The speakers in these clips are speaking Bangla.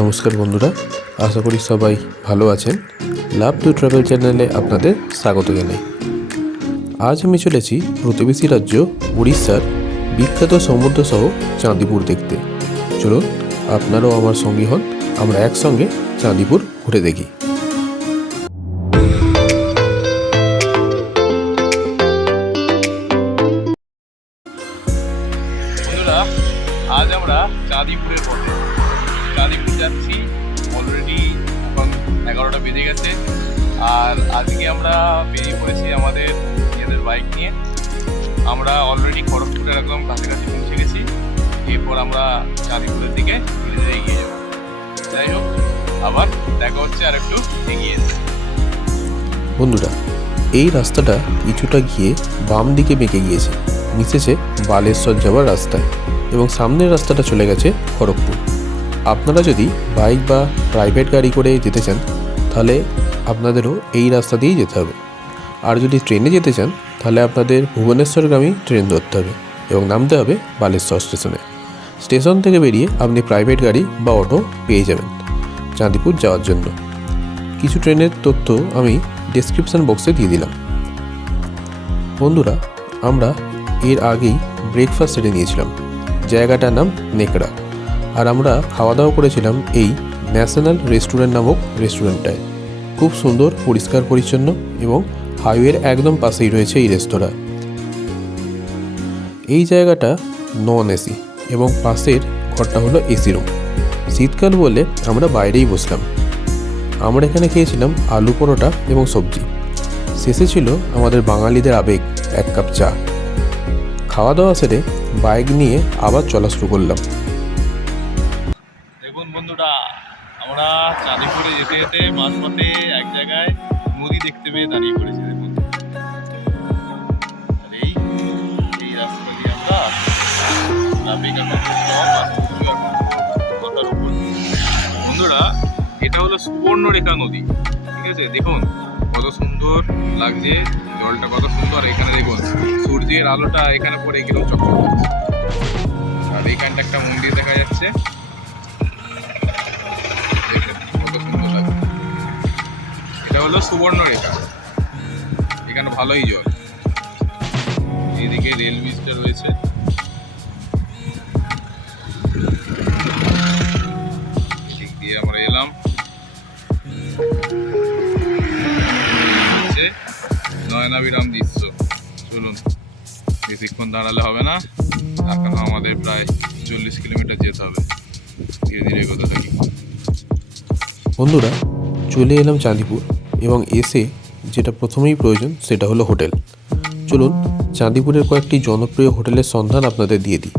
নমস্কার বন্ধুরা, আশা করি সবাই ভালো আছেন। লাভ টু ট্রাভেল চ্যানেলে আপনাদের স্বাগত জানাই। আজ আমি চলেছি প্রতিবেশী রাজ্য উড়িষ্যার বিখ্যাত সমুদ্র সহ চাঁদিপুর দেখতে। চলুন আপনারাও আমার সঙ্গী হন, আমরা একসঙ্গে চাঁদিপুর ঘুরে দেখি। বন্ধুরা, আজ আমরা চাঁদিপুরের পথে চাঁদিপুর যাচ্ছি। অলরেডি এখন 11টা বেজে গেছে, আর আজকে আমরা বেরিয়ে পড়েছি আমাদের নিজেদের বাইক নিয়ে। আমরা অলরেডি খড়গপুরের একদম কাছাকাছি পৌঁছে গেছি। এরপর আমরা চাঁদিপুরের দিকে ধীরে ধীরে এগিয়ে যাব। যাই হোক, আবার দেখা হচ্ছে আর একটু এগিয়ে। বন্ধুরা, এই রাস্তাটা কিছুটা গিয়ে বাম দিকে বেঁকে গিয়েছে, মিশেছে বালেশ্বর যাওয়ার রাস্তায়, এবং সামনের রাস্তাটা চলে গেছে খড়গপুর। আপনারা যদি বাইক বা প্রাইভেট গাড়ি করে যেতে চান তাহলে আপনাদেরও এই রাস্তা দিয়েই যেতে হবে। আর যদি ট্রেনে যেতে চান তাহলে আপনাদের ভুবনেশ্বরগামী ট্রেন ধরতে হবে এবং নামতে হবে বালেশ্বর স্টেশনে। স্টেশন থেকে বেরিয়ে আপনি প্রাইভেট গাড়ি বা অটো পেয়ে যাবেন চাঁদিপুর যাওয়ার জন্য। কিছু ট্রেনের তথ্য আমি ডেসক্রিপশন বক্সে দিয়ে দিলাম। বন্ধুরা, আমরা এর আগেই ব্রেকফাস্ট সেরে নিয়েছিলাম। জায়গাটার নাম নেকড়া, আর আমরা খাওয়া দাওয়া করেছিলাম এই ন্যাশনাল রেস্টুরেন্ট নামক রেস্টুরেন্টটায়। খুব সুন্দর, পরিষ্কার পরিচ্ছন্ন, এবং হাইওয়ের একদম পাশেই রয়েছে এই রেস্তোরাঁ। এই জায়গাটা নন এসি এবং পাশের ঘরটা হলো এসি রুম। শীতকাল বলে আমরা বাইরেই বসলাম। আমরা এখানে খেয়েছিলাম আলু পরোটা এবং সবজি। শেষে ছিল আমাদের বাঙালিদের আবেগ, এক কাপ চা। খাওয়া দাওয়া সেরে বাইক নিয়ে আবার চলা শুরু করলাম। দেখুন বন্ধুরা, আমরা চাঁদিপুরে যেতে যেতে মাঝপথে এক জায়গায় নদী দেখতে পেয়ে দাঁড়িয়ে পড়েছি। দেখুন, আর এই এই রাস্তা দিয়ে আমরা মাথার উপর। বন্ধুরা, এটা হলো সুবর্ণরেখা নদী, ঠিক আছে? দেখুন কত সুন্দর লাগছে, জলটা কত সুন্দর। এখানে দেখুন সূর্যের আলোটা এখানে পড়ে কিরকম চকচক করছে। আর এইখানটা একটা মন্দির দেখা যাচ্ছে, কত সুন্দর লাগছে। এটা হলো সুবর্ণরেখা, এখানে ভালোই জল। এইদিকে রেল ব্রিজটা রয়েছে। এদিক দিয়ে আমরা এলাম। নয়নাভিরাম দৃশ্য। চলুন, বেশিক্ষণ দাঁড়ালে হবে না, তার কারণ আমাদের প্রায় 40 কিলোমিটার যেতে হবে। ধীরে ধীরে এগোতে থাকি। বন্ধুরা, চলে এলাম চাঁদিপুর, এবং এসে যেটা প্রথমেই প্রয়োজন সেটা হলো হোটেল। চলুন চাঁদিপুরের কয়েকটি জনপ্রিয় হোটেলের সন্ধান আপনাদের দিয়ে দিই,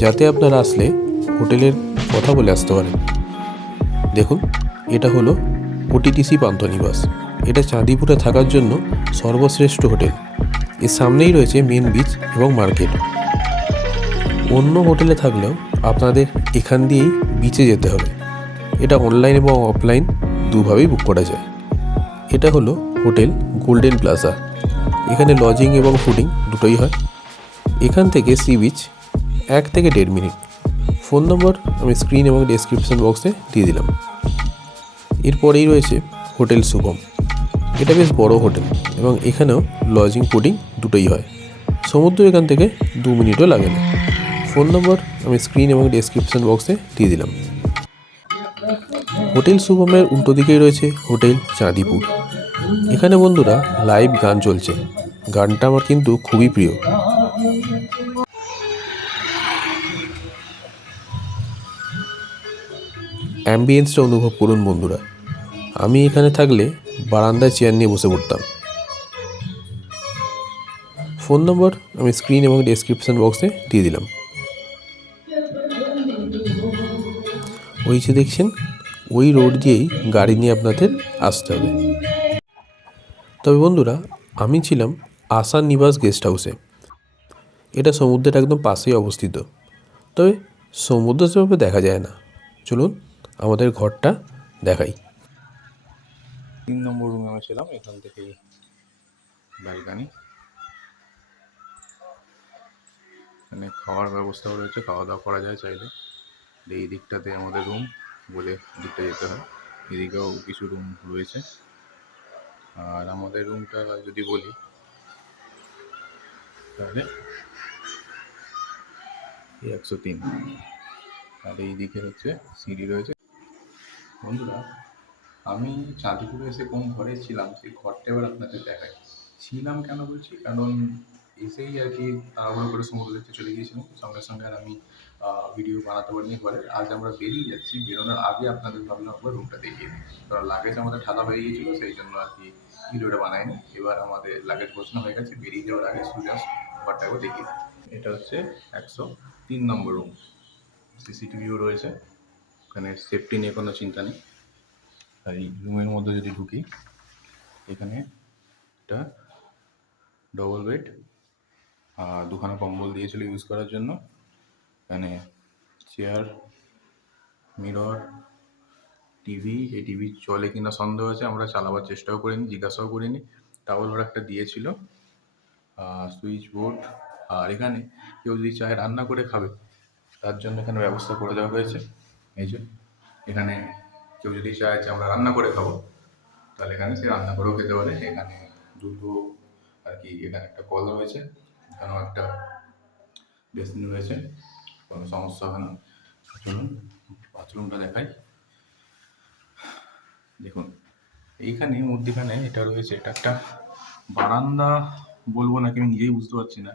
যাতে আপনারা আসলে হোটেলের কথা বলে আসতে পারেন। দেখুন, এটা হলো ওটিটিসি পান্থনিবাস। এটা চাঁদিপুরে থাকার জন্য সর্বশ্রেষ্ঠ হোটেল। এর সামনেই রয়েছে মেন বিচ এবং মার্কেট। অন্য হোটেলে থাকলেও আপনাদের এখান দিয়েই বিচে যেতে হবে। এটা অনলাইন এবং অফলাইন দুভাবেই বুক করা যায়। এটা হলো হোটেল গোল্ডেন প্লাজা। এখানে লজিং এবং ফুডিং দুটোই হয়। এখান থেকে সি বিচ 1 থেকে 1.5 মিনিট। ফোন নম্বর আমি স্ক্রিন এবং ডেসক্রিপশন বক্সে দিয়ে দিলাম। এরপরেই রয়েছে হোটেল শুভম। এটা বেশ বড় হোটেল এবং এখানেও লজিং ফুডিং দুটোই হয়। সমুদ্র এখান থেকে 2 মিনিটও লাগে না। ফোন নম্বর আমি স্ক্রিন এবং ডেসক্রিপশন বক্সে দিয়ে দিলাম। হোটেল শুভমের উল্টো দিকেই রয়েছে হোটেল চাঁদিপুর। এখানে বন্ধুরা লাইভ গান চলছে। গানটা আমার কিন্তু খুবই প্রিয়। অ্যাম্বিয়েন্সটা অনুভব করুন বন্ধুরা। আমি এখানে থাকলে বারান্দায় চেয়ার নিয়ে বসে পড়তাম। ফোন নম্বর আমি স্ক্রিন এবং ডেসক্রিপশন বক্সে দিয়ে দিলাম। ওই যে দেখছেন, ওই রোড দিয়েই গাড়ি নিয়ে আপনাদের আসতে হবে। তবে বন্ধুরা, আমি ছিলাম আশা নিবাস গেস্ট হাউসে। এটা সমুদ্রের একদম পাশেই অবস্থিত, তবে সমুদ্র সেভাবে দেখা যায় না। চলুন আমাদের ঘরটা দেখাই। 3 নম্বর রুমে আমরা ছিলাম, এখান থেকে ব্যালকানি। এখানে খাওয়ার ব্যবস্থাও রয়েছে, খাওয়া দাওয়া করা যায় চাইলে। এই দিকটাতে আমাদের রুম, বলে দিকটা যেতে হয়। এদিকেও কিছু রুম রয়েছে। আর আমাদের রুমটা যদি বলি তাহলে 103, আর এই দিকে হচ্ছে সিঁড়ি রয়েছে। বন্ধুরা, আমি চাঁদিপুরে এসে কোন ঘরে ছিলাম সেই ঘরটা এবার আপনাদের দেখাই। ছিলাম কেন বলছি, কারণ এসেই আর কি তাড়াহুড়ো করে সমুদ্র দেখতে চলে গিয়েছিলাম, সঙ্গে সঙ্গে আর আমি ভিডিও বানাতে পারিনি ঘরে। আজ আমরা বেরিয়ে যাচ্ছি, বেরোনোর আগে আপনাদের ভাবলাম একবার রুমটা দেখিয়ে দিই, কারণ লাগেজ আমাদের ঠালা হয়ে গিয়েছিলো, সেই জন্য আর কি ভিডিওটা বানাইনি। এবার আমাদের লাগেজ গোছানো হয়ে গেছে, বেরিয়ে যাওয়ার আগে সুজাস ঘরটা একবার দেখিয়ে দিই। এটা হচ্ছে 103 নম্বর রুম। সিসিটিভিও রয়েছে, ওখানে সেফটি নিয়ে কোনো চিন্তা নেই। আর এই রুমের মধ্যে যদি ঢুকি, এখানে একটা ডবল বেড আর দুখানা কম্বল দিয়েছিল ইউজ করার জন্য। এখানে চেয়ার, মিরর, টিভি। এই টিভি চলে কিনা সন্দেহ আছে, আমরা চালাবার চেষ্টাও করিনি, জিজ্ঞাসাও করিনি। টাওয়াল ওরা একটা দিয়েছিল, সুইচ বোর্ড। আর এখানে কেউ যদি চায় রান্না করে খাবে, তার জন্য এখানে ব্যবস্থা করে দেওয়া হয়েছে। এই যে এখানে কেউ যদি চায় যে আমরা রান্না করে খাবো, তাহলে এখানে সে রান্না করেও খেতে পারে। এখানে দুটো আর কি, এখানে একটা কল রয়েছে, এখানেও একটা বেসিন রয়েছে, কোনো সমস্যা হবে না। চলুন বাথরুমটা দেখাই। দেখুন, এইখানে মধ্যখানে এটা রয়েছে, এটা একটা বারান্দা বলবো নাকি আমি নিজেই বুঝতে পারছি না,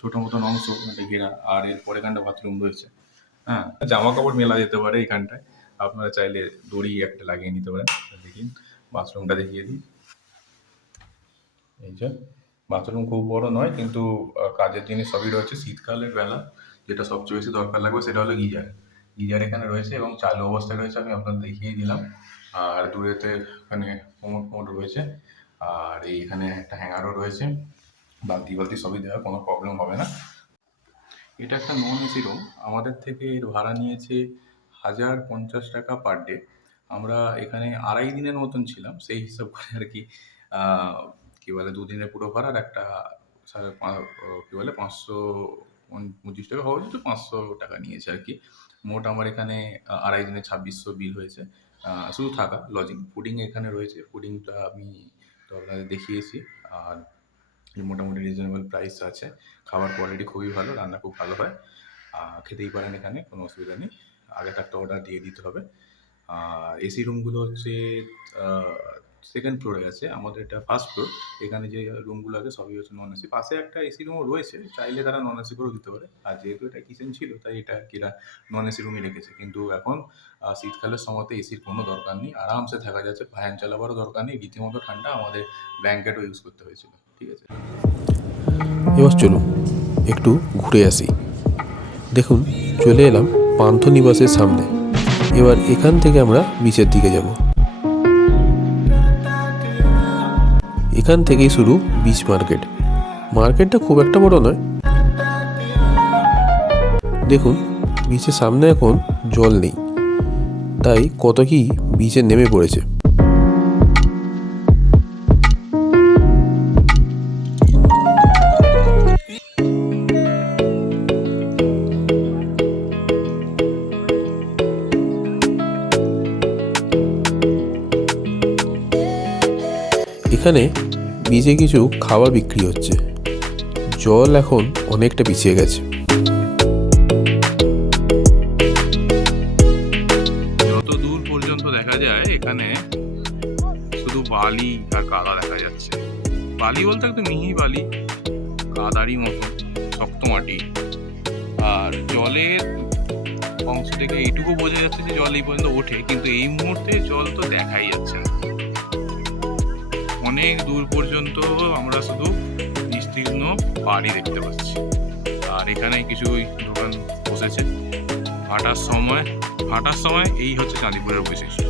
ছোটো মতন অংশ এটা ঘেরা। আর এরপরে এখানটা বাথরুম রয়েছে। হ্যাঁ, জামা কাপড় মেলা যেতে পারে এখানটায়, আপনারা চাইলে দড়ি একটা লাগিয়ে নিতে পারেন। দেখিন বাথরুমটা দেখিয়ে দিই। এই যে বাথরুম খুব বড় নয়, কিন্তু কাজের জিনিস সবই রয়েছে। শীতকালের বেলা যেটা সবচেয়ে বেশি দরকার লাগবে সেটা হলো গিজার। গিজার এখানে রয়েছে এবং চালু অবস্থায় রয়েছে, আমি আপনাদের দেখিয়ে দিলাম। আর দূরেতে ওখানে কোমোড রয়েছে, আর এইখানে একটা হ্যাঙ্গারও রয়েছে। বালতি বালতি সবই দেওয়া, কোনো প্রবলেম হবে না। এটা একটা নন এসি রুম, আমাদের থেকে এর ভাড়া নিয়েছে 1050 টাকা পার ডে। আমরা এখানে 2.5 দিনের মতন ছিলাম, সেই হিসাব করে আর কি কী বলে 2 দিনের পুরো ভাড়া আর একটা কী বলে 525 টাকা হওয়া উচিত, 500 টাকা নিয়েছে আর কি। মোট আমার এখানে 2.5 দিনে 2600 বিল হয়েছে, শুধু থাকা, লজিং। ফুডিং এখানে রয়েছে, ফুডিংটা আমি তো আপনাদের দেখিয়েছি। আর মোটামুটি রিজনেবল প্রাইস আছে, খাবার কোয়ালিটি খুবই ভালো, রান্না খুব ভালো হয়, খেতেই পারেন, এখানে কোনো অসুবিধা নেই। আগে থাকতে অর্ডার দিয়ে দিতে হবে। আর এসি রুমগুলো হচ্ছে সেকেন্ড ফ্লোরে আছে, আমাদের এটা ফার্স্ট ফ্লোর। এখানে যে রুমগুলো আছে সবই হচ্ছে নন এসি। পাশে একটা এসি রুমও রয়েছে, চাইলে তারা নন এসি করেও দিতে পারে। আর যেহেতু এটা কিচেন ছিল, তাই এটা কিরা নন এসি রুমই রেখেছে। কিন্তু এখন শীতকালের সময়তে এসির কোনো দরকার নেই, আরামসে থাকা যাচ্ছে, ফ্যান চালাবারও দরকার নেই, রীতিমতো ঠান্ডা। আমাদের ব্ল্যাঙ্কেটও ইউজ করতে হয়েছিল। ঠিক আছে, এবার চলুন একটু ঘুরে আসি। দেখুন, চলে এলাম পান্থনিবাসের সামনে। এবার এখান থেকে আমরা বিচের দিকে যাব। এখান থেকেই শুরু বিচ মার্কেট। মার্কেটটা খুব একটা বড় নয়। দেখুন, বিচের সামনে এখন জল নেই, তাই কত কি বিচে নেমে পড়েছে। এখানে বিচে কিছু খাবার বিক্রি হচ্ছে। জল এখন অনেকটা পিছিয়ে গেছে। যত দূর পর্যন্ত দেখা যায় এখানে শুধু বালি আর কাদা দেখা যাচ্ছে। বালি বলতে একটু মিহি বালি, কাদারই মতো শক্ত মাটি। আর জলের অংশ থেকে এইটুকু বোঝা যাচ্ছে যে জল এই পর্যন্ত ওঠে, কিন্তু এই মুহূর্তে জল তো দেখাই যাচ্ছে না। অনেক দূর পর্যন্ত আমরা শুধু বিস্তীর্ণ বাড়ি দেখতে পাচ্ছি। আর এখানে কিছু দোকান বসেছে। হাঁটার সময় এই হচ্ছে চাঁদিপুরের বৈশিষ্ট্য।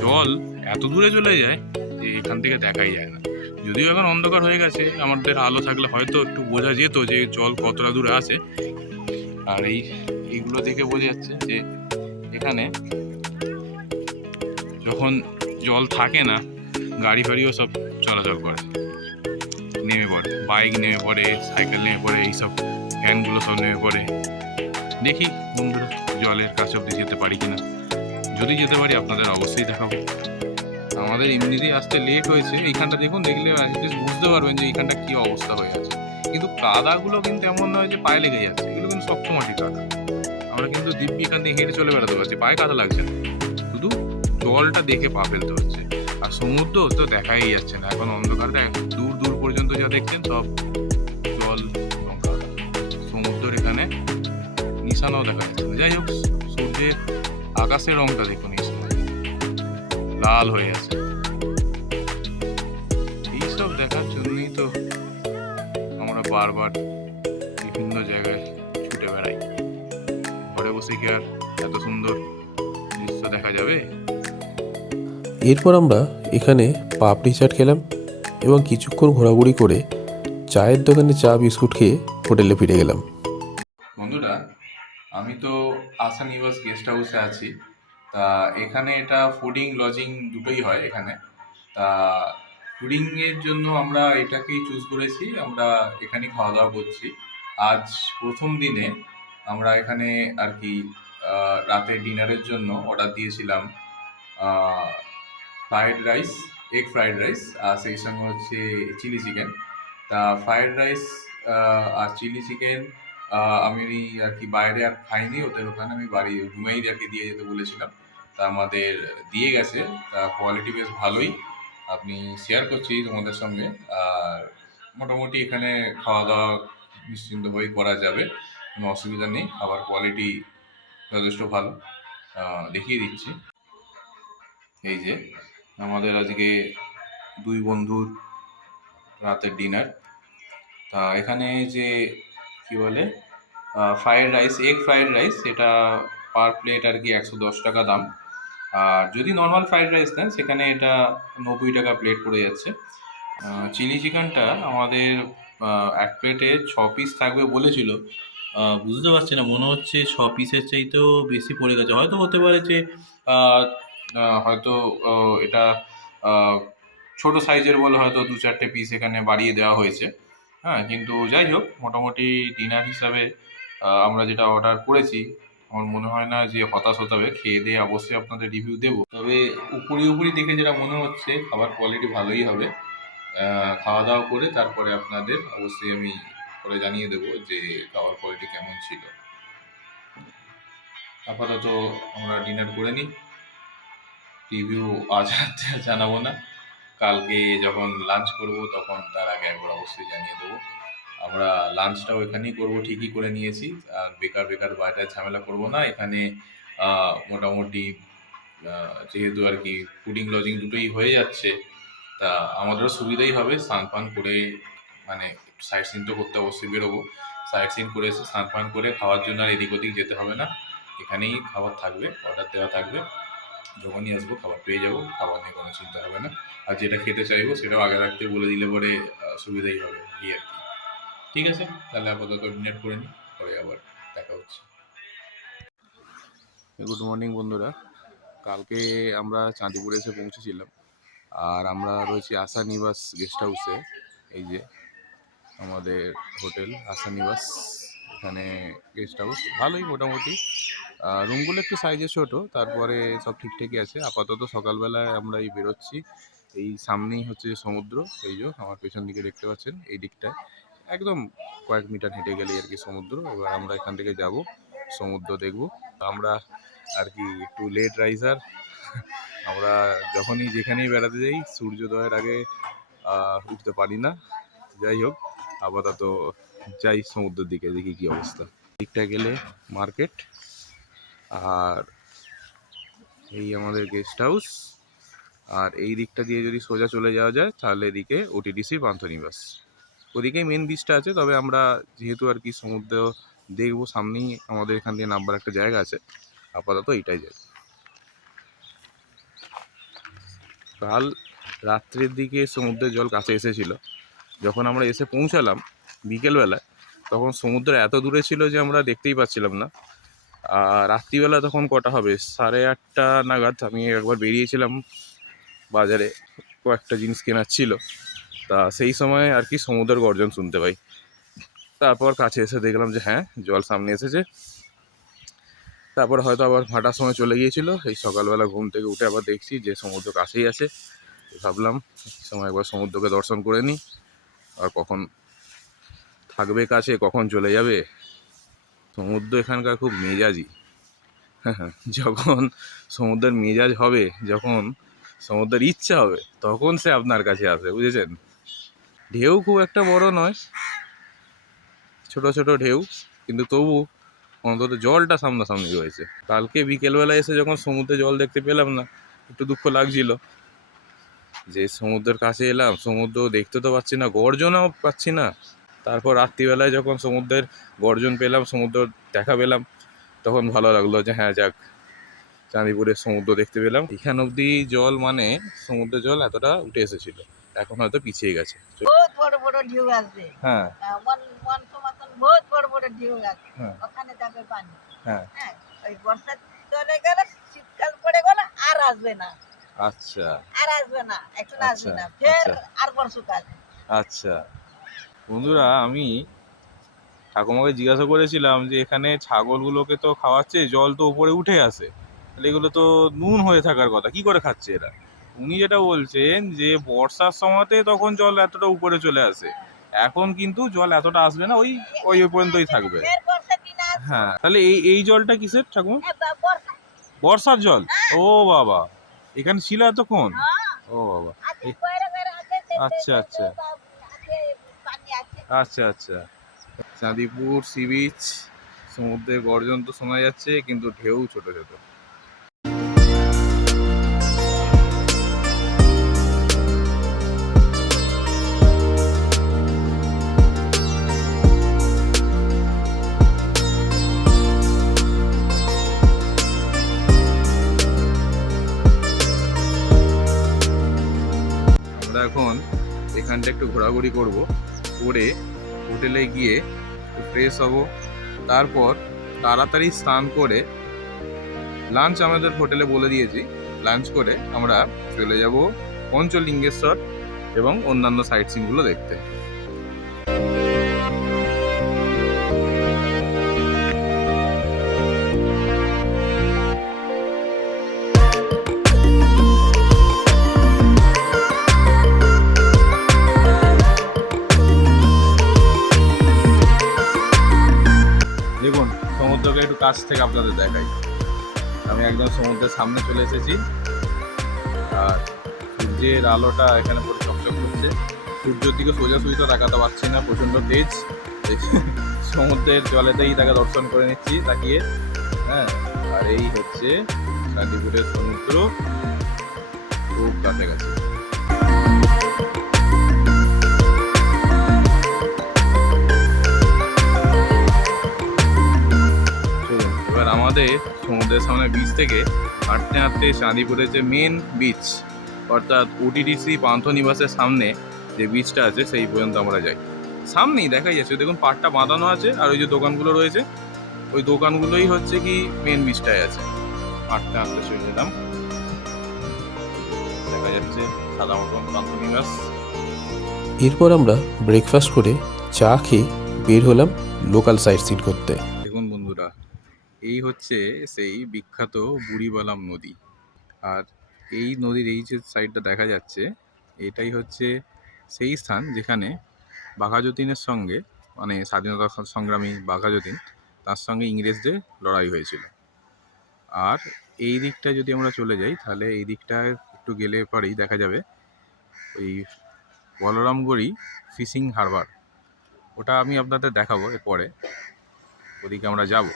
জল এত দূরে চলে যায় যে এখান থেকে দেখাই যায় না। যদিও এখন অন্ধকার হয়ে গেছে, আমাদের আলো থাকলে হয়তো একটু বোঝা যেত যে জল কতটা দূরে আছে। আর এইগুলো দেখে বোঝা যাচ্ছে যে এখানে যখন জল থাকে না, গাড়ি ফাড়িও সব চলাচল করে, নেমে পড়ে, বাইক নেমে পড়ে, সাইকেল নেমে পড়ে, এইসব ভ্যানগুলো সব নেমে পড়ে। দেখি বন্ধুরা জলের কাছে অব্দি যেতে পারি কিনা। যদি যেতে পারি আপনাদের অবশ্যই দেখাবো। আমাদের এমনিতেই আসতে লেট হয়েছে। এইখানটা দেখুন, দেখলে অ্যাটলিস্ট বুঝতে পারবেন যে এইখানটা কী অবস্থা হয়ে আছে। কিন্তু কাদাগুলো কিন্তু এমন নয় যে পায়ে লেগে যাচ্ছে, এগুলো কিন্তু শক্ত মাটির কাদা। আমরা কিন্তু দিব্যি এখান দিয়ে হেঁটে চলে বেড়াতে পারছি, পায়ে কাদা লাগছে না। শুধু জলটা দেখে পা ফেলতে হচ্ছে। আর সমুদ্র তো দেখাই যাচ্ছে না এখন অন্ধকারটা, দূর দূর পর্যন্ত যা দেখছেন সব জল এবং কাদা। সমুদ্রের এখানে নিশানাও দেখা যাচ্ছে না। যাই হোক, সূর্যের আকাশের রংটা দেখুন এই সময় লাল হয়ে আছে। এইসব দেখার জন্যই তো আমরা বারবার বিভিন্ন জায়গায় ছুটে বেড়াই। ঘরে বসে কি আর এত সুন্দর দৃশ্য দেখা যাবে? এরপর আমরা এখানে পাপড়ি চাট খেলাম এবং কিছুক্ষণ ঘোরাঘুরি করে চায়ের দোকানে চা বিস্কুট খেয়ে হোটেলে ফিরে গেলাম। বন্ধুরা, আমি তো আশা নিবাস গেস্ট হাউসে আছি। তা এখানে এটা ফুডিং লজিং দুটোই হয় এখানে। তা ফুডিং এর জন্য আমরা এটাকেই চুজ করেছি, আমরা এখানেই খাওয়া দাওয়া করছি। আজ প্রথম দিনে আমরা এখানে আর কি রাতে ডিনারের জন্য অর্ডার দিয়েছিলাম fried rice, egg fried rice, আর সেই সঙ্গে হচ্ছে চিলি চিকেন। তা ফ্রাইড রাইস আর চিলি চিকেন আমি আর কি বাইরে আর খাইনি, ওদের ওখানে আমি বাড়ি রুমেই আর কি দিয়ে যেতে বলেছিলাম। তা আমাদের দিয়ে গেছে, তা কোয়ালিটি বেশ ভালোই। আপনি শেয়ার করছি তোমাদের সঙ্গে। আর মোটামুটি এখানে খাওয়া দাওয়া নিশ্চিন্তভাবেই করা যাবে, কোনো অসুবিধা নেই, খাবার কোয়ালিটি যথেষ্ট ভালো। দেখিয়ে দিচ্ছি। এই যে আমাদের আজকে দুই বন্ধুর রাতের ডিনার। তা এখানে যে কি বলে fried rice, egg fried rice, এটা পার প্লেট আর কি 110 টাকা দাম। আর যদি নর্মাল ফ্রাইড রাইস নেন সেখানে এটা 90 টাকা প্লেট পড়ে যাচ্ছে। চিলি চিকেনটা আমাদের এক প্লেটে 6 পিস থাকবে বলেছিল। বুঝতে পারছি না, মনে হচ্ছে 6 পিসের চাইতেও বেশি পড়ে গেছে। হয়তো হতে পারে যে আহ, হয়তো এটা আহ, ছোট সাইজের বলে হয়তো 2-4টে পিস এখানে বাড়িয়ে দেওয়া হয়েছে। হ্যাঁ, কিন্তু যাই হোক, মোটামুটি ডিনার হিসাবে আমরা যেটা অর্ডার করেছি, আমার মনে হয় না যে হতাশ হতে হবে। খেয়ে দিয়ে অবশ্যই আপনাদের রিভিউ দেবো। তবে উপরি উপরি দেখে যেটা মনে হচ্ছে খাবার কোয়ালিটি ভালোই হবে। খাওয়া দাওয়া করে তারপরে আপনাদের অবশ্যই আমি পরে জানিয়ে দেবো যে খাবার কোয়ালিটি কেমন ছিল। আপাতত আমরা ডিনার করে নিই, রিভিউ আজ রাতে আর জানাবো না, কালকে যখন লাঞ্চ করব তখন তার আগে একবার অবশ্যই জানিয়ে দেবো। আমরা লাঞ্চটাও এখানেই করব, ঠিকই করে নিয়েছি। আর বেকার বেকার বাইরে ঝামেলা করব না এখানে। মোটামুটি যেহেতু আর কি ফুডিং লজিং দুটোই হয়ে যাচ্ছে, তা আমাদেরও সুবিধাই হবে। স্নান ফান করে মানে সাইট সিন তো করতে অবশ্যই বেরোবো, সাইট সিন করে এসে স্নান ফান করে খাওয়ার জন্য আর এদিক ওদিক যেতে হবে না। এখানেই খাবার থাকবে, অর্ডার দেওয়া থাকবে, যখনই আসবো খাবার পেয়ে যাবো, খাবার নিয়ে কোনো চিন্তা হবে না। আর যেটা খেতে চাইবো সেটাও আগে রাখতে বলে দিলে পরে সুবিধাই হবে এই আর কি। ঠিক আছে, তাহলে আপাতত ডিনার করে নিই, পরে আবার দেখা হচ্ছে। গুড মর্নিং বন্ধুরা, কালকে আমরা চাঁদিপুরে এসে পৌঁছেছিলাম। আর আমরা রয়েছি আশা নিবাস গেস্ট হাউসে। এই যে আমাদের হোটেল আশা নিবাস, এখানে গেস্ট হাউস ভালোই মোটামুটি। রুমগুলো একটু সাইজে ছোট, তারপরে সব ঠিকঠাকই আছে। আপাতত সকালবেলায় আমরা এই বেরোচ্ছি। এই সামনেই হচ্ছে সমুদ্র, এই যে আমার পেছন দিকে দেখতে পাচ্ছেন, এই দিকটায় একদম কয়েক মিটার হেঁটে গেলেই আর কি সমুদ্র। এবার আমরা এখান থেকে যাব, সমুদ্র দেখব। আমরা আর কি একটু লেট রাইজার, আমরা যখনই যেখানেই বেড়াতে যাই সূর্যোদয়ের আগে উঠতে পারি না। যাই হোক, আপাতত যাই সমুদ্রের দিকে, দেখি কি অবস্থা। দিকটা গেলে মার্কেট, আর এই আমাদের গেস্ট হাউস, আর এই দিকটা দিয়ে যদি সোজা চলে যাওয়া যায় তাহলে এদিকে ওটিডিসি পান্থনিবাস। ওদিকেই মেন বিচটা আছে, তবে আমরা যেহেতু আর কি সমুদ্র দেখবো সামনেই, আমাদের এখান দিয়ে নামবার একটা জায়গা আছে, আপাতত এইটাই যাই। কাল রাত্রের দিকে সমুদ্রের জল কাছে এসেছিল। যখন আমরা এসে পৌঁছালাম বিকেলবেলায়, তখন সমুদ্র এত দূরে ছিল যে আমরা দেখতেই পাচ্ছিলাম না। আর রাত্রিবেলা তখন কটা হবে, 8:30 নাগাদ আমি একবার বেরিয়েছিলাম বাজারে, কয়েকটা জিনিস কেনার ছিল। তা সেই সময় আর কি সমুদ্রের গর্জন শুনতে পাই। তারপর কাছে এসে দেখলাম যে হ্যাঁ, জল সামনে এসেছে। তারপর হয়তো আবার ভাটার সময় চলে গিয়েছিল। এই সকালবেলা ঘুম থেকে উঠে আবার দেখছি যে সমুদ্র কাছেই আছে। ভাবলাম সময় একবার সমুদ্রকে দর্শন করে নিই, আর কখন থাকবে কাছে কখন চলে যাবে। সমুদ্র এখানকার খুব মেজাজি। যখন সমুদ্রের মেজাজ হবে, যখন সমুদ্রের ইচ্ছা হবে, তখন সে আপনার কাছে আসে, বুঝেছেন। ঢেউ খুব একটা বড় নয়, ছোট ছোট ঢেউ, কিন্তু তবু অন্তত জলটা সামনাসামনি রয়েছে। কালকে বিকেলবেলা এসে যখন সমুদ্রে জল দেখতে পেলাম না, একটু দুঃখ লাগছিল যে সমুদ্রের কাছে এলাম, সমুদ্র দেখতে তো পাচ্ছি না, গর্জনও পাচ্ছি না। তারপর রাত্রিবেলায় যখন সমুদ্রের গর্জন পেলাম, সমুদ্র দেখা পেলাম, তখন ভালো লাগলো যে হ্যাঁ যাক, চাঁদিপুরের সমুদ্র দেখতে পেলাম। এখান অবধি জল মানে সমুদ্রের জল এতটা উঠে এসেছিল, এখন হয়তো পিছিয়ে গেছে। বহুত বড় বড় ঢেউ আসবে। হ্যাঁ মনসা মতন বহুত বড় বড় ঢেউ আসবে, হ্যাঁ ওখানে যাবে পানি। হ্যাঁ। হ্যাঁ, ওই বর্ষা চলে গেলে, শীতকাল পড়ে গেলে আর আসবে না, আচ্ছা আর আসবে না, এখন আসবে আচ্ছা, না, ফের আচ্ছা। আর বর্ষাকাল। আচ্ছা বন্ধুরা, আমি ঠাকুমাকে জিজ্ঞাসা করেছিলাম যে এখানে ছাগলগুলোকে তো খাওয়াচ্ছে, জল তো উপরে উঠে আসে, তাহলে এগুলো তো নুন হয়ে থাকার কথা, কি করে খাচ্ছে এরা? উনি যেটা বলছেন যে বর্ষার সময়তে তখন জল এতটা উপরে চলে আসে, এখন কিন্তু জল এতটা আসবে না, ওই ওই ওই পর্যন্তই থাকবে। ফের বর্ষা দিন আসবে। হ্যাঁ, তাহলে এই এই জলটা কিসের ঠাকুমা? বর্ষা। বর্ষার জল? ও বাবা, এখানে ছিল এতক্ষণ? হ্যাঁ, ও বাবা, আছে, কয়রা কয়রা আছে, আচ্ছা আচ্ছা আছে, পানি আছে। আচ্ছা আচ্ছা। চাঁদিপুর সি বিচ, সমুদ্রের গর্জন তো শোনা যাচ্ছে, কিন্তু ঢেউ ছোট ছোট। আমরা এখন এখানটা একটু ঘোরাঘুরি করব, করে হোটেলে গিয়ে ফ্রেশ হব, তারপর তাড়াতাড়ি স্নান করে লাঞ্চ আমাদের হোটেলে বলে দিয়েছি, লাঞ্চ করে আমরা চলে যাব পঞ্চলিঙ্গেশ্বর এবং অন্যান্য সাইট সিনগুলো দেখতে। দেখুন সমুদ্রকে একটু কাছ থেকে আপনাদের দেখাই। আমি একদম সমুদ্রের সামনে চলে এসেছি, আর সূর্যের আলোটা এখানে পুরো চকচক করছে। সূর্যের দিকে সোজাসুজি তো তাকাতে পারছি না, প্রচণ্ড তেজ। সমুদ্রের জলেতেই তাকে দর্শন করে নিচ্ছি তাকিয়ে। হ্যাঁ, আর এই হচ্ছে চাঁদিপুরের সমুদ্র, খুব কাছাকাছি। এবার আমাদের সমুদ্রের সামনে বিচ থেকে হাঁটতে হাঁটতে চাঁদিপুরের যে মেন বিচ, অর্থাৎ ওটিডিসি পান্থনিবাসের সামনে যে বিচটা আছে সেই পর্যন্ত আমরা যাই। সামনেই দেখাই যাচ্ছে, দেখুন পাড়টা বাঁধানো আছে, আর ওই যে দোকানগুলো রয়েছে, ওই দোকানগুলোই হচ্ছে কি মেন বিচটায় আছে। হাঁটতে হাঁটতে চলে যেতাম, দেখা যাচ্ছে সাদা মতন পান্থনিবাস। এরপর আমরা ব্রেকফাস্ট করে চা খেয়ে বের হলাম লোকাল সাইট সিন করতে। দেখুন বন্ধুরা, এই হচ্ছে সেই বিখ্যাত বুড়িবালাম নদী, আর এই নদীর এই যে সাইডটা দেখা যাচ্ছে, এটাই হচ্ছে সেই স্থান যেখানে বাঘাযতীনের সঙ্গে, মানে স্বাধীনতা সংগ্রামী বাঘাযতীন, তার সঙ্গে ইংরেজদের লড়াই হয়েছিল। আর এই দিকটা যদি আমরা চলে যাই, তাহলে এই দিকটায় একটু গেলে পরেই দেখা যাবে ওই বলরামগড়ি ফিশিং হারবার, ওটা আমি আপনাদের দেখাবো এরপরে, ওদিকে আমরা যাব।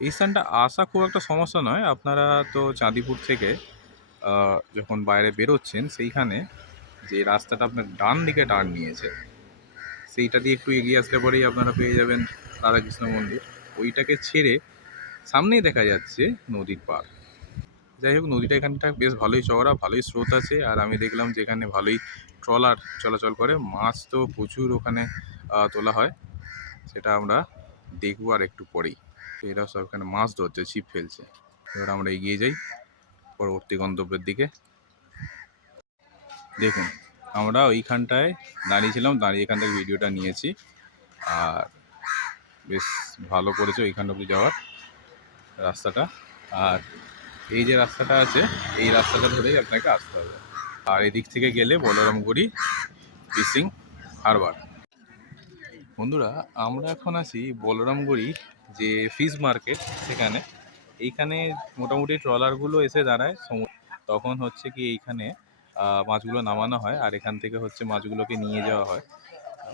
এই স্থানটা আসা খুব একটা সমস্যা নয়, আপনারা তো চাঁদিপুর থেকে যখন বাইরে বেরোচ্ছেন, সেইখানে যে রাস্তাটা আপনার ডান দিকে টার্ন নিয়েছে, সেইটা দিয়ে একটু এগিয়ে আসলে পরেই আপনারা পেয়ে যাবেন রাধাকৃষ্ণ মন্দির। ওইটাকে ছেড়ে সামনেই দেখা যাচ্ছে নদীর পাড়। যাই হোক, নদীটা এখানটা বেশ ভালোই চওড়া, ভালোই স্রোত আছে, আর আমি দেখলাম যে এখানে ভালোই ট্রলার চলাচল করে, মাছ তো প্রচুর ওখানে তোলা হয়, সেটা আমরা দেখবো আর একটু পরেই। তো এরা সব এখানে মাছ ধরছে, ছিপ ফেলছে। এবার আমরা এগিয়ে যাই পরবর্তী গন্তব্যের দিকে। দেখুন, আমরা ওইখানটায় দাঁড়িয়েছিলাম, দাঁড়িয়ে এখান থেকে ভিডিওটা নিয়েছি, আর বেশ ভালো করেছে ওইখান অবধি যাওয়ার। রাস্তাটা। আর এই যে রাস্তাটা আছে, এই রাস্তাটা ধরেই আপনাকে আসতে হবে। আর এদিক থেকে গেলে বলরামগুড়ি ফিশিং হারবার। বন্ধুরা, আমরা এখন আছি বলরামগুড়ি যে ফিশ মার্কেট, সেখানে। এইখানে মোটামুটি ট্রলারগুলো এসে দাঁড়ায় তখন হচ্ছে কি এইখানে মাছগুলো নামানো হয়, আর এখান থেকে হচ্ছে মাছগুলোকে নিয়ে যাওয়া হয়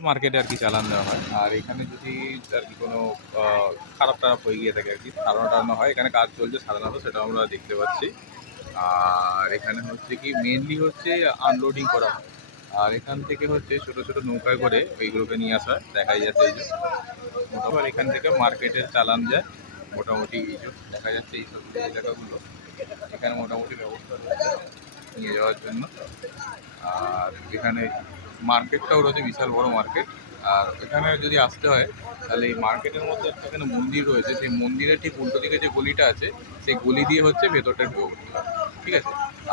মার্কেটে আর কি, চালান দেওয়া হয়। আর এখানে যদি আর কি কোনো খারাপ টারাপ হয়ে গিয়ে থাকে আর কি, সারানো টারানো হয়। এখানে কাজ চলছে সারানো, সেটা আমরা দেখতে পাচ্ছি। আর এখানে হচ্ছে কি মেনলি হচ্ছে আনলোডিং করা হয়। আর এখান থেকে হচ্ছে ছোট ছোট নৌকায় করে ওইগুলোকে নিয়ে আসা হয়, দেখাই যাচ্ছে এই যে মোটামুটি এখান থেকে মার্কেটে চালান যায় মোটামুটি। এই যে দেখা যাচ্ছে এই সব জায়গাগুলো এখানে মোটামুটি ব্যবস্থা রয়েছে নিয়ে যাওয়ার জন্য। আর এখানে মার্কেটটাও রয়েছে, বিশাল বড় মার্কেট। আর এখানে যদি আসতে হয় তাহলে এই মার্কেটের মধ্যে একটা এখানে মন্দির রয়েছে, সেই মন্দিরের ঠিক উল্টো দিকে যে গলিটা আছে সেই গলি দিয়ে হচ্ছে ভেতরটা ঢুকবো, ঠিক আছে।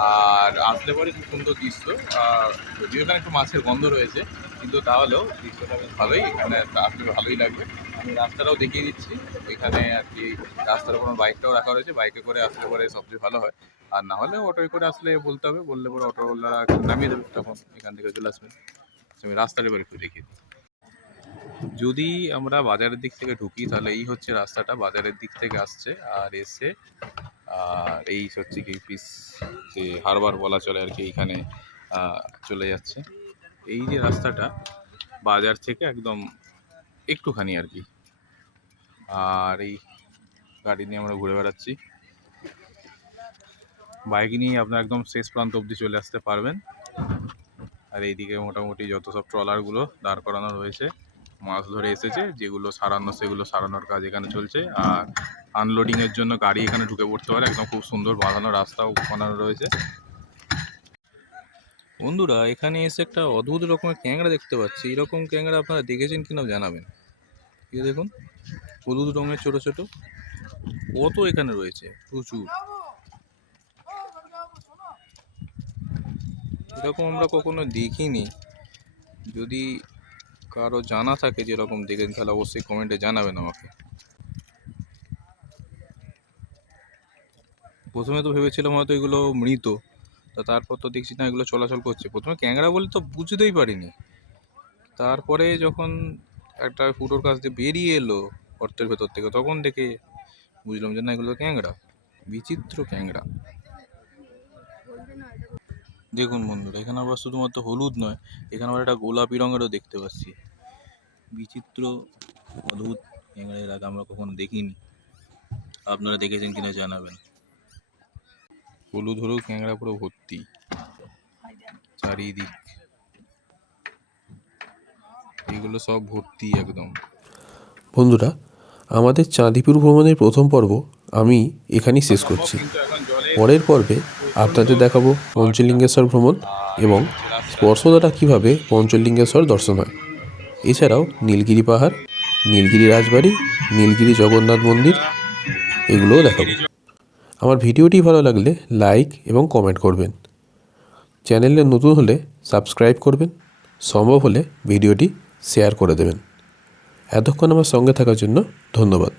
আর আসলে পরে খুব সুন্দর দৃশ্য। আর যদিও এখানে একটু মাছের গন্ধ রয়েছে, কিন্তু তাহলেও দৃশ্যটা বেশ ভালোই, এখানে আসলে ভালোই লাগবে। আমি রাস্তাটাও দেখিয়ে দিচ্ছি। এখানে আর কি রাস্তার উপর বাইকটাও রাখা রয়েছে, বাইকে করে আসলে পরে সবচেয়ে ভালো হয়। আর না হলে অটোয় করে আসলে বলতে হবে, বললে পরে অটোওয়ালারা নামিয়ে দেবে, তখন এখান থেকে চলে আসবে। আমি রাস্তাটা এবার একটু দেখিয়ে দিই। যদি আমরা বাজারের দিক থেকে ঢুকি তাহলে এই হচ্ছে রাস্তাটা, বাজারের দিক থেকে আসছে আর এসে আর এই হচ্ছে কি ফিশ যে হারবার বলা চলে আর কি, এইখানে চলে যাচ্ছে। এই যে রাস্তাটা বাজার থেকে একদম একটুখানি আর কি। আর এই গাড়ি নিয়ে আমরা ঘুরে বেড়াচ্ছি, বাইক নিয়ে আপনার একদম শেষ প্রান্ত অবধি চলে আসতে পারবেন। আর এইদিকে মোটামুটি যত সব ট্রলারগুলো দাঁড় করানো রয়েছে, মাছ ধরে এসেছে, যেগুলো সারানো সেগুলো সারানোর কাজ এখানে চলছে। আর আনলোডিংয়ের জন্য গাড়ি এখানে ঢুকে পড়তে পারে, একদম খুব সুন্দর বাঁধানো রাস্তাও বানানো রয়েছে। বন্ধুরা, এখানে এসে একটা অদ্ভুত রকমের ক্যাংড়া দেখতে পাচ্ছি। এরকম ক্যাংড়া আপনারা দেখেছেন কিনা জানাবেন। এই দেখুন, হলুদ রঙের ছোট ছোট কত এখানে রয়েছে, প্রচুর। এরকম আমরা কখনো দেখিনি। যদি কারো জানা থাকে যেরকম দেখেন তাহলে অবশ্যই কমেন্টে জানাবেন আমাকে। প্রথমে তো ভেবেছিলাম হয়তো এগুলো মৃত, তারপর তো দেখছি না এগুলো চলাচল করছে। প্রথমে ক্যাংড়া বলে তো বুঝতেই পারিনি, তারপরে যখন একটা ফুটোর কাছ দিয়ে বেরিয়ে এলো গর্তের ভেতর থেকে, তখন দেখে বুঝলাম যে না, এগুলো ক্যাংড়া, বিচিত্র ক্যাংড়া। দেখুন বন্ধুরা, এখানে আবার শুধুমাত্র হলুদ নয়, এখানে আবার একটা গোলাপি রঙেরও দেখতে পাচ্ছি। বিচিত্র অদ্ভুত ক্যাংড়া, এর আগে আমরা কখনো দেখিনি। আপনারা দেখেছেন কিনা জানাবেন। হলুদ হলুদ ক্যাংড়া পুরো ভর্তি চারিদিক, এগুলো সব ভর্তি একদম। বন্ধুরা, আমাদের চাঁদিপুর ভ্রমণের প্রথম পর্ব আমি এখানেই শেষ করছি। পরের পর্বে আপনাদের দেখাবো পঞ্চলিঙ্গেশ্বর ভ্রমণ এবং স্পর্শ দ্বারা কীভাবে পঞ্চলিঙ্গেশ্বর দর্শন হয়। এছাড়াও নীলগিরি পাহাড়, নীলগিরি রাজবাড়ি, নীলগিরি জগন্নাথ মন্দির, এগুলোও দেখাবো। আমার ভিডিওটি ভালো লাগলে লাইক এবং কমেন্ট করবেন। চ্যানেলে নতুন হলে সাবস্ক্রাইব করবেন, সম্ভব হলে ভিডিওটি শেয়ার করে দেবেন। এতক্ষণ আমার সঙ্গে থাকার জন্য ধন্যবাদ।